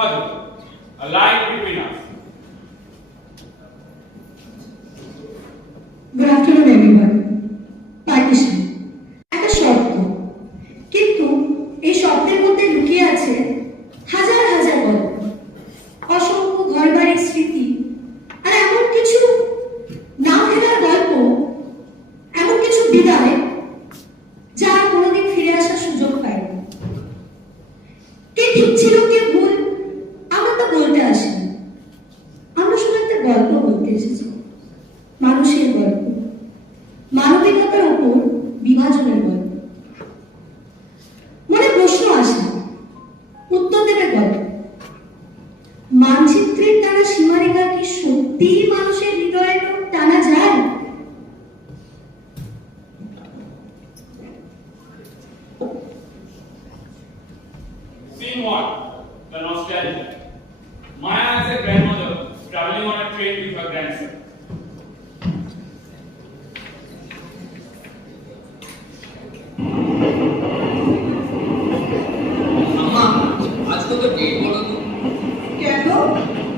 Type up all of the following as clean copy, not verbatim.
Madhu, a line between us. Good afternoon, everyone. Partition. একটা শব্দ, কিন্তু এই শব্দের মধ্যে লুকিয়ে আছে হাজার হাজার গল্প, অসংখ্য ঘরবাড়ির স্মৃতি, আর এমন কিছু না ফেরার গল্প, এমন কিছু বিদায় যা আর কোনোদিন ফিরে আসার সুযোগ পায়নি। কে ঠিক ছিল, কে ভুল, আমরা তো বলতে আসিনি। আমরা শুধু একটা গল্প বলতে এসেছি, মানুষের গল্প, মানবিকতার উপর বিভাজনের গল্প। মনে প্রশ্ন আসে, উত্তর দেবে গল্প। মানচিত্রের টানা সীমারেখা কি সত্যিই মানুষের হৃদয়ে টানা যায়? Scene 1, the nostalgia. Maya as a grandmother traveling on a train with her grandson. आज तो डेट बोलो तो কেন?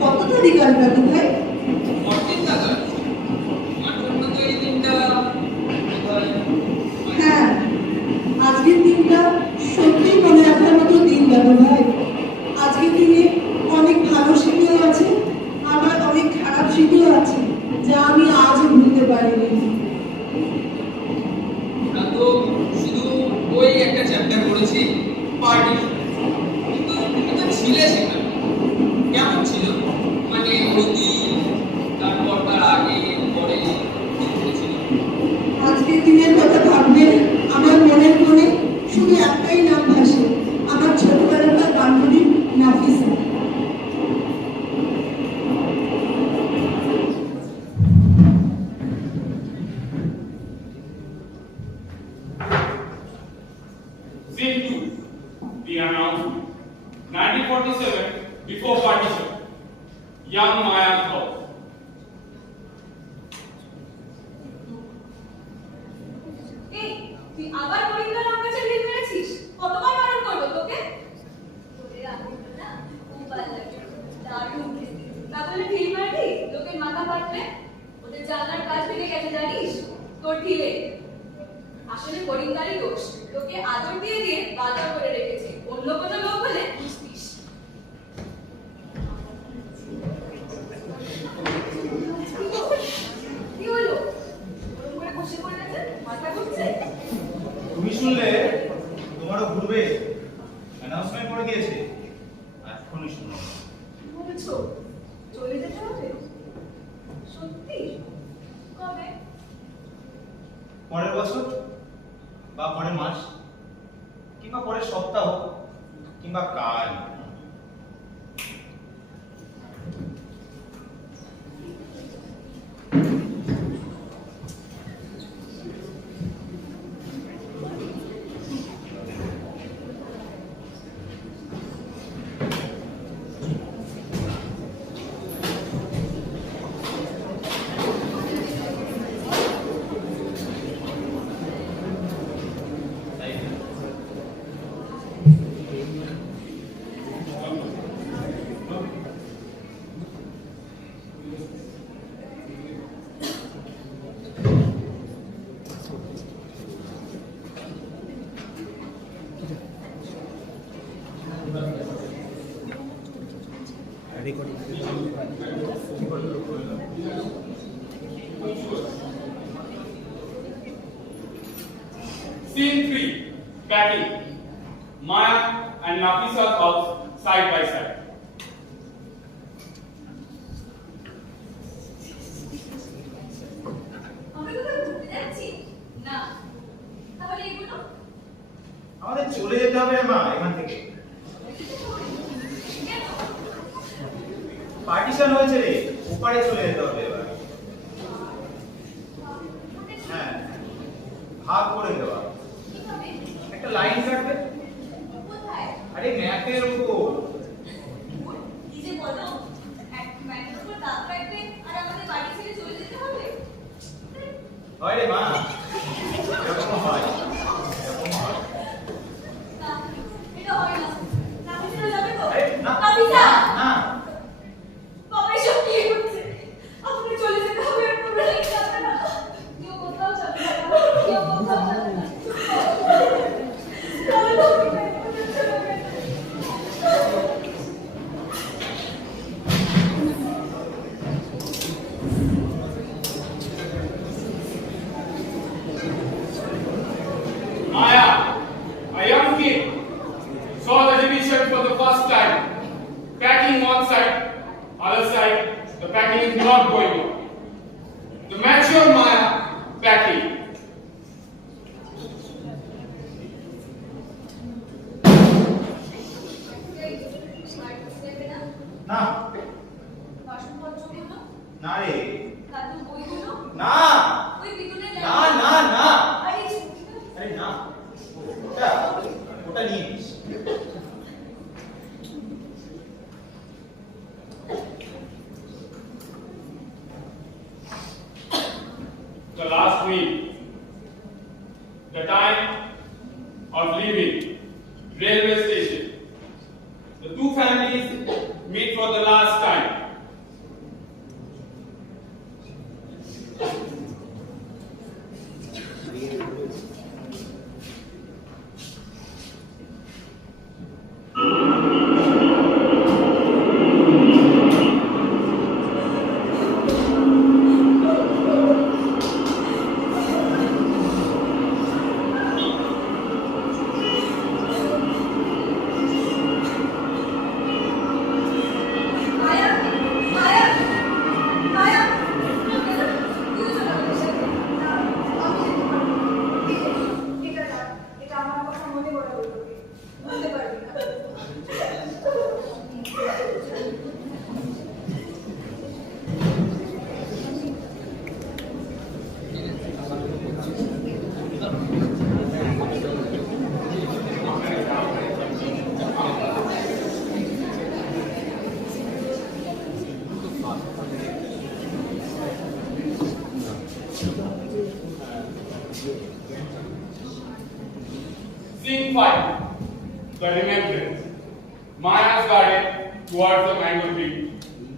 কত তারিখ আর দাদু ভাই? 14 টাকা আমার জন্য তো এই দিনটা হ্যাঁ, আজকের দিনটা সত্যিই মনে রাখার মতো দিন দাদু ভাই। আজকের দিনে অনেক ভালো স্মৃতিও আছে, আবার অনেক খারাপ স্মৃতিও আছে, যা আমি আজও ভুলতে পারিনি। তো শুধু ওই একটা চ্যাপ্টার করেছি পার্টি, কিন্তু তুমি তো ছিলে সেখানে, কেমন ছিল? মানে ওই দিন, তারপর তার আগে পরে কি ছিল? আজকের দিনের কথা ভাবলে আমার মনের কোণে শুধু একটাই নাম ভাসে, আমার ছোটবেলাকার বান্ধবী নাফিসা। Scene 2, the announcement. 1947, before partition. Young Maya's house. এই তুই আবার পরিবার আমার কাছে ঢিল মেরেছিস? কতবার বারণ করবো তোকে? তোদের আগুনটা না খুব ভালো লাগে, দারুণ খেতে। তা বলে ঢিল মারবি? লোকের মাথা ফাটবে। ওদের জানলার কাজ ভেঙে গেছে জানিস? তোর ঢিলে। আসলে পরিবারই দোষ, তোকে আদর দিয়ে দিয়ে বাজার করে রেখেছে। অন্য কোনো লোক হলে বুঝতিস। কি হলো? ওরম করে বসে পড়ে গেছে, মাথা ঘুরছে। তুমি শুনলে তোমারও ঘুরবে, অ্যানাউন্সমেন্ট করে দিয়েছে, এখনই শুনো। বলছো চলে যেতে হবে? সত্যি? কবে? পরের বছর বা পরের মাস কিংবা পরের সপ্তাহ কিংবা কাল। Scene 3, packing. Maya and Nafisa's house side by side. আমরা কোথাও ঘুরতে যাচ্ছি? না। তাহলে এগুলো? আমাদের চলে যেতে হবে মা এখান থেকে। কেন? পার্টিশন হয়েছে রে, ওপারে চলে যেতে হবে এবার। হ্যাঁ, ভাগ করে দেওয়া। কিভাবে? একটা লাইন কাটবে, কোথায়? আরে ম্যাপের উপর। কি যে বলো, এক ম্যাটের উপর দাগ রাখবে আর আমাদের বাড়ি ছেড়ে চলে যেতে হবে? হয় রে মা, এরকম হয়। না, এটা হয় না। নাফিসা যাবে তো? আরে, না। Nafisa! packing is not going on. The mature Maya packing. না বাসনপত্রগুলো না রে দাদুর বইগুলো না ওই বিদ্যুতের না না না আরে আরে না ওটা ওটা নিয়ে নিস The last meal. The time of leaving railway station. The two families meet for the last time. মায়া মায়া মায়া তুই চলে আসিস না আমি যেতে পারবো এটা না এটা আমার কথা মনে করে বলবি বুঝতে পারবি না Scene 5. The remembrance. Maya's garden towards the mango tree.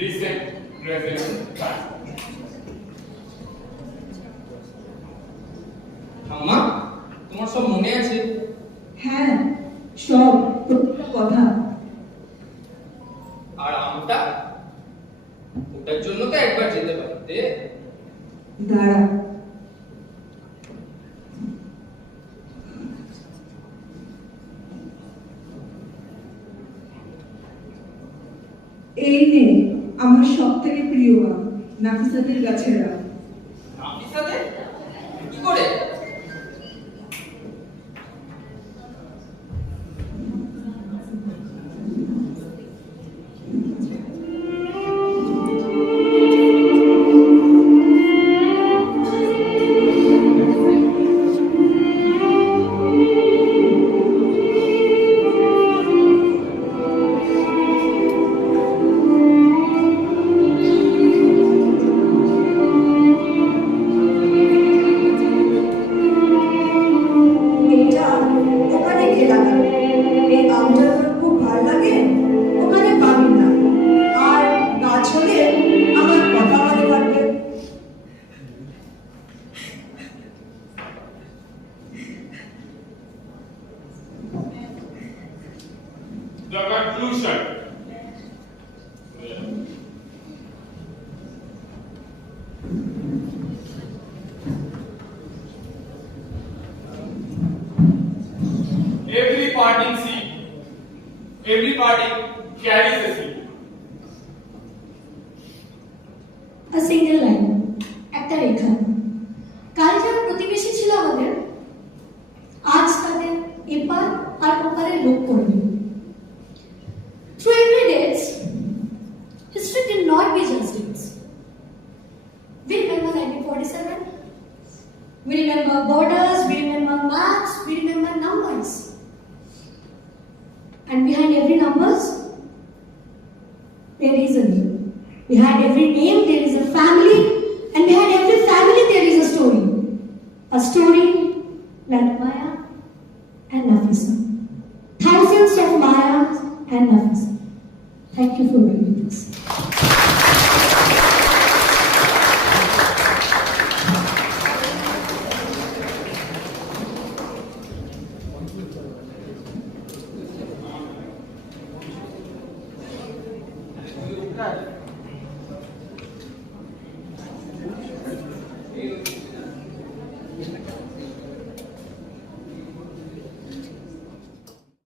Recent, present, past. ঠাম্মা তোমার সব মনে আছে? হ্যাঁ সব প্রত্যেকটা কথা। আর আমটা ওটার জন্য তো একবার যেতে পারতে। দাঁড়া, এই নে আমার সব থেকে প্রিয় আম, নাফিসাদের গাছের আম। নাফিসাদের? কি করে? এটা ওখানে গিয়ে লাগাবে, এই আমটা তোর খুব ভালো লাগে, ওখানে পাবি না। আর গাছ হলে আমার কথা মনে থাকবে। The conclusion. Every parting seed, every parting carries a seed. A single line, একটা রেখা। কাল যারা প্রতিবেশী ছিল আমাদের, আজ তাদের এপার আর ওপারে লোক করবে। Through every days, history did not be just dates. We remember 1947. We remember borders, we remember maps, we remember numbers. And behind every numbers, there is a name. Behind every name, there is a family. And behind every family, there is a story. A story like Maya and Nafisa. Thousands of Mayas and Nafisa. Thank you for reading this. এই